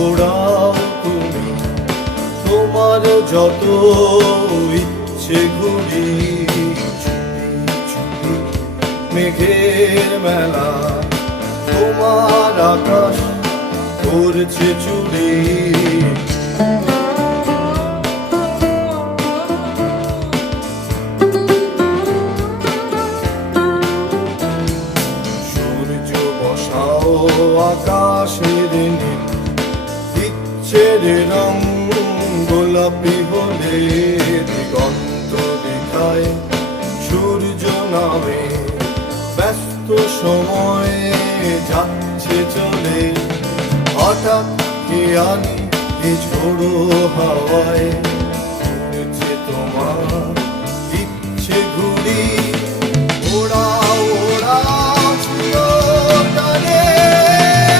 ওড়াও তুমি তোমার যত ইচ্ছে ঘুরি, চুপি চুপি মেঘের মেলা তোমার আকাশ করছে চুরি। সূর্য বসাও আকাশের নীল, ইচ্ছের রং গোলাপি হলে দিগন্ত দেখায় সূর্য নামে। ব্যস্ত সময় যাচ্ছে চলে, হঠাৎ কে আনি এ ঝোড়ো হাওয়ায়, ঘুরছে তোমার ইচ্ছে ঘুরে।